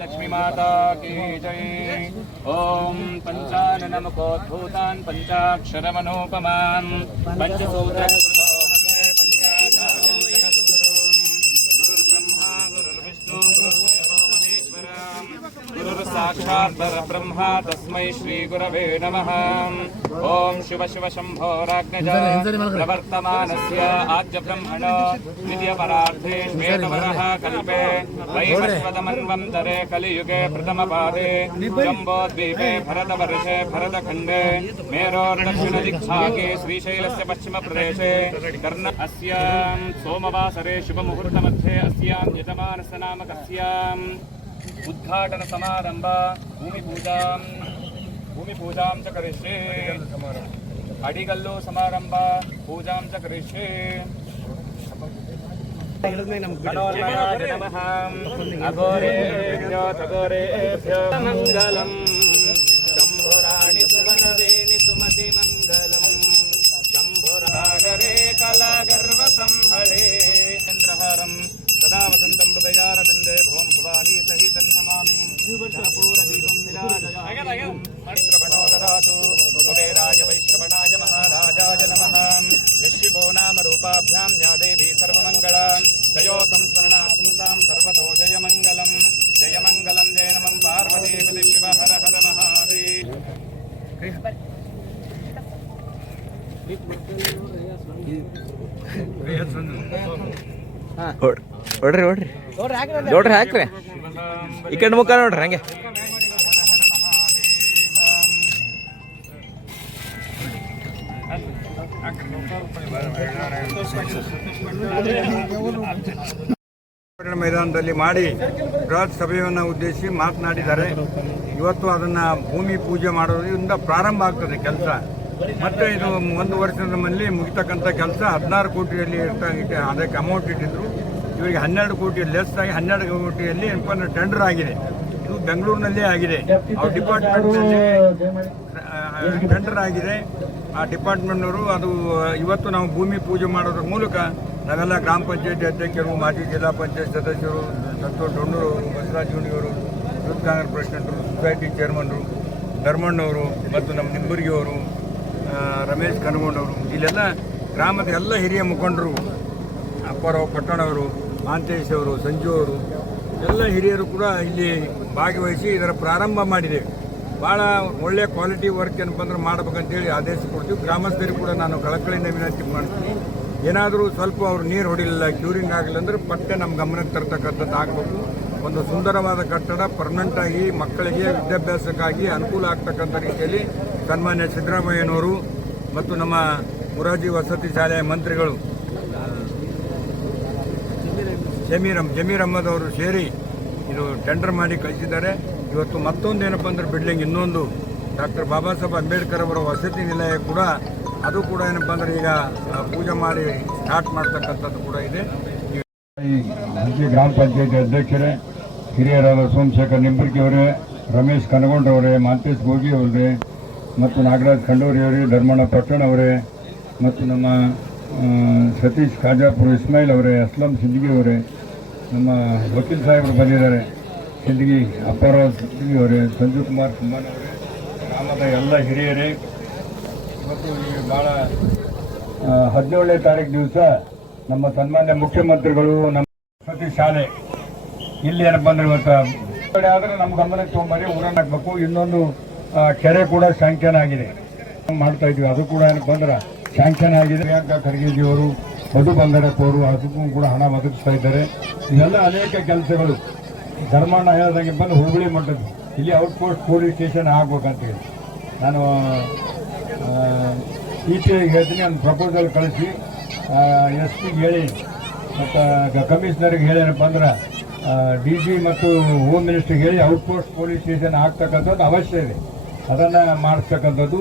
लक्ष्मी माता की जय। ओम पंचाननमुखोद्भूतान् पंचाक्षरमनोपमान् पंचसूत्रकृतो वन्दे पंचाचार्यं जगद्गुरून्। गुरुर्ब्रह्मा गुरुर्विष्णु गुरुर्देवो महेश्वरः गुरुर्साक्षात् परब्रह्म तस्मै श्रीगुरवे नमः। ओम शिव शिव शंभो राज्ञज प्रवर्तमानस्य आद्य ब्रह्मण नित्यपरार्थे श्वेतवरः कल्पे वैवस्वतमन्वन्तरे कलियुगे प्रथमपादे जम्बोद्वीपे भरतवर्षे भरतखण्डे मेरोर्दक्षिणदिक्भागे श्रीशैलस्य पश्चिमप्रदेशे कर्ण अस्यां सोमवासरे शुभमुहूर्तमध्ये अस्यां यजमानसनामकस्याम् उद्घाटनसमारम्भ भूमिपूजां च करिष्ये। अडिगल्लु समारंभ पूजां च करिष्ये। अघोरेभ्यो तघोरेभ्यो मङ्गलम् शम्भुराणि सुमनवेणि सुमति मङ्गलम् शम्भुरागरे कलागर्वसंहरे चन्द्रहारम् सदा वसन्तं हृदयारविन्दे भुवं भवानी सहितं नमामि। कर्पूरदीपं निराजयामि श्रवणो ददातु कुबेराय वैश्रवणाय महाराजाय नमः। यशिवो नाम रूपाभ्यां या देवी सर्वमङ्गला जयो संस्मरणात् पुंसां सर्वतो जयमङ्गलं जयमङ्गलं जय नमः पार्वतीपति शिव हर हर महादेव। ನೋಡ್ರಿ ನೋಡ್ರಿ ನೋಡ್ರಿ ಹಾಕ್ರಿ ಈ ಕಡೆ ಮುಖ ನೋಡ್ರಿ ಹಂಗೆ ಮೈದಾನದಲ್ಲಿ ಮಾಡಿ ಬೃಹತ್ ಸಭೆಯನ್ನು ಉದ್ದೇಶಿಸಿ ಮಾತನಾಡಿದ್ದಾರೆ. ಇವತ್ತು ಅದನ್ನು ಭೂಮಿ ಪೂಜೆ ಮಾಡೋದ್ರಿಂದ ಪ್ರಾರಂಭ ಆಗ್ತದೆ ಕೆಲಸ. ಮತ್ತೆ ಇದು 1 ವರ್ಷದ ನಮ್ಮಲ್ಲಿ ಮುಗಿತಕ್ಕಂಥ ಕೆಲಸ 16 ಕೋಟಿಯಲ್ಲಿ ಅದಕ್ಕೆ ಅಮೌಂಟ್ ಇಟ್ಟಿದ್ರು. ಇವರಿಗೆ 12 ಕೋಟಿ ಲೆಸ್ ಆಗಿ 12 ಕೋಟಿಯಲ್ಲಿ ಏನಪ್ಪ ಟೆಂಡರ್ ಆಗಿದೆ. ಇದು ಬೆಂಗಳೂರಿನಲ್ಲೇ ಆಗಿದೆ. ಅವ್ರ ಡಿಪಾರ್ಟ್ಮೆಂಟ್ನಲ್ಲಿ ಟೆಂಡರ್ ಆಗಿದೆ. ಆ ಡಿಪಾರ್ಟ್ಮೆಂಟ್ನವರು ಅದು ಇವತ್ತು ನಾವು ಭೂಮಿ ಪೂಜೆ ಮಾಡೋದ್ರ ಮೂಲಕ ನಾವೆಲ್ಲ ಗ್ರಾಮ ಪಂಚಾಯತಿ ಅಧ್ಯಕ್ಷರು, ಮಾಜಿ ಜಿಲ್ಲಾ ಪಂಚಾಯತ್ ಸದಸ್ಯರು, ಸಂತೋಷ್ ಡೊಣ್ಣೂರು, ಬಸವರಾಜ್ ಜೋಣಿಯವರು, ಯೂತ್ ಕಾಂಗ್ರೆಸ್ ಪ್ರೆಸಿಡೆಂಟರು, ಸೊಸೈಟಿ ಚೇರ್ಮನ್ರು, ಧರ್ಮಣ್ಣವರು ಮತ್ತು ನಮ್ಮ ನಿಂಬುರ್ಗಿಯವರು, ರಮೇಶ್ ಕನಗೊಂಡವರು, ಇಲ್ಲೆಲ್ಲ ಗ್ರಾಮದ ಎಲ್ಲ ಹಿರಿಯ ಮುಖಂಡರು, ಅಪ್ಪರಾವ್ ಪಟ್ಟಣವರು, ಮಾಂತೇಶ್ ಅವರು, ಸಂಜು ಅವರು, ಎಲ್ಲ ಹಿರಿಯರು ಕೂಡ ಇಲ್ಲಿ ಭಾಗವಹಿಸಿ ಇದರ ಪ್ರಾರಂಭ ಮಾಡಿದ್ದೇವೆ. ಭಾಳ ಒಳ್ಳೆಯ ಕ್ವಾಲಿಟಿ ವರ್ಕ್ ಏನಪ್ಪ ಅಂದ್ರೆ ಮಾಡ್ಬೇಕಂತೇಳಿ ಆದೇಶ ಕೊಡ್ತೀವಿ. ಗ್ರಾಮಸ್ಥರಿಗೆ ಕೂಡ ನಾನು ಕಳಕಳಿಯಿಂದ ವಿನಂತಿ ಮಾಡ್ತೀನಿ. ಏನಾದರೂ ಸ್ವಲ್ಪ ಅವರು ನೀರು ಹೊಡಿಲಿಲ್ಲ, ಕ್ಯೂರಿಂಗ್ ಆಗಲಿಲ್ಲ ಅಂದ್ರೆ ಪಟ್ಟೆ ನಮ್ಮ ಗಮನಕ್ಕೆ ತರ್ತಕ್ಕಂಥದ್ದು ಆಗಬೇಕು. ಒಂದು ಸುಂದರವಾದ ಕಟ್ಟಡ ಪರ್ಮನೆಂಟಾಗಿ ಮಕ್ಕಳಿಗೆ ವಿದ್ಯಾಭ್ಯಾಸಕ್ಕಾಗಿ ಅನುಕೂಲ ಆಗ್ತಕ್ಕಂಥ ರೀತಿಯಲ್ಲಿ ಸನ್ಮಾನ್ಯ ಸಿದ್ದರಾಮಯ್ಯನವರು ಮತ್ತು ನಮ್ಮ ಮುರಾರ್ಜಿ ವಸತಿ ಶಾಲೆಯ ಮಂತ್ರಿಗಳು ಜಮೀರ್ ಅಹ್ಮದ್ ಅವರು ಸೇರಿ ಇದು ಟೆಂಡರ್ ಮಾಡಿ ಕಳಿಸಿದ್ದಾರೆ. ಇವತ್ತು ಮತ್ತೊಂದು ಏನಪ್ಪ ಅಂದ್ರೆ ಬಿಲ್ಡಿಂಗ್ ಇನ್ನೊಂದು ಡಾಕ್ಟರ್ ಬಾಬಾ ಸಾಹೇಬ್ ಅಂಬೇಡ್ಕರ್ ಅವರ ವಸತಿ ನಿಲಯ ಕೂಡ ಅದು ಕೂಡ ಏನಪ್ಪ ಅಂದ್ರೆ ಈಗ ಪೂಜೆ ಮಾಡಿ ಸ್ಟಾರ್ಟ್ ಮಾಡ್ತಕ್ಕಂಥದ್ದು ಕೂಡ ಇದೆ. ಗ್ರಾಮ ಪಂಚಾಯತಿ ಅಧ್ಯಕ್ಷರೇ, ಹಿರಿಯರಾದ ಸೋಮಶೇಖರ್ ನಿಂಬರ್ಗಿ ಅವರೇ, ರಮೇಶ್ ಕನಗೊಂಡವರೇ, ಮಾಂತೇಶ್ ಗೋಗಿ ಅವರೇ ಮತ್ತು ನಾಗರಾಜ್ ಖಂಡೂರಿ ಅವರೇ, ಧರ್ಮಣ್ಣ ಪಟ್ಟಣ ಅವರೇ ಮತ್ತು ನಮ್ಮ ಸತೀಶ್ ಖಾಜಾಪುರ ಇಸ್ಮಾಯಿಲ್ ಅವರೇ, ಅಸ್ಲಂ ಸಿಂದಗಿ ಅವರೇ, ನಮ್ಮ ವಕೀಲ್ ಸಾಹೇಬರು ಬಂದಿದ್ದಾರೆ, ಸಿಂದಗಿ ಅಪ್ಪಾರಾವ್ ಸಿಂದಗಿ ಅವರೇ, ಸಂಜು ಕುಮಾರ್ ಕುಮಾರ್ ಅವರೇ, ಗ್ರಾಮದ ಎಲ್ಲ ಹಿರಿಯರೇ. ಇವತ್ತು ಭಾಳ 17ನೇ ತಾರೀಕು ದಿವಸ ನಮ್ಮ ಸನ್ಮಾನ್ಯ ಮುಖ್ಯಮಂತ್ರಿಗಳು ನಮ್ಮ ವಸತಿ ಶಾಲೆ ಇಲ್ಲಿ ಏನಪ್ಪ ಅಂದ್ರೆ ಇವತ್ತು ಆದರೆ ನಮ್ಮ ಗಮನಕ್ಕೆ ತೊಗೊಂಬರಿ ಊರನ್ನ ಹಾಕಬೇಕು. ಇನ್ನೊಂದು ಕೆರೆ ಕೂಡ ಶಾಂಕ್ಷನ್ ಆಗಿದೆ, ಮಾಡ್ತಾ ಇದ್ವಿ. ಅದು ಕೂಡ ಏನಪ್ಪ ಅಂದ್ರೆ ಶಾಂಕ್ಷನ್ ಆಗಿದೆ. ಪ್ರಿಯಾಂಕಾ ಖರ್ಗೆಜಿಯವರು, ಮಧು ಬಂಗಾರಪ್ಪ ಅವರು ಅದಕ್ಕೂ ಕೂಡ ಹಣ ಒದಗಿಸ್ತಾ ಇದ್ದಾರೆ. ಇದೆಲ್ಲ ಅನೇಕ ಕೆಲಸಗಳು ಧರ್ಮಣ್ಣ ಹೇಳದಂಗೆ ಬಂದು ಹುಬ್ಬಳ್ಳಿ ಮಟ್ಟದ್ದು ಇಲ್ಲಿ ಔಟ್ಪೋಸ್ಟ್ ಪೊಲೀಸ್ ಸ್ಟೇಷನ್ ಆಗ್ಬೇಕಂತ ಹೇಳಿ ನಾನು ಈಚೆಗೆ ಹೇಳ್ತೀನಿ. ಒಂದು ಪ್ರಪೋಸಲ್ ಕಳಿಸಿ SP ಹೇಳಿ ಮತ್ತು ಕಮಿಷನರ್ಗೆ ಹೇಳೇನಪ್ಪ ಅಂದ್ರೆ DG ಮತ್ತು ಹೋಮ್ ಮಿನಿಸ್ಟ್ರಿಗೆ ಹೇಳಿ ಔಟ್ಪೋಸ್ಟ್ ಪೊಲೀಸ್ ಸ್ಟೇಷನ್ ಆಗ್ತಕ್ಕಂಥದ್ದು ಅವಶ್ಯ ಇದೆ. ಅದನ್ನು ಮಾಡಿಸ್ತಕ್ಕಂಥದ್ದು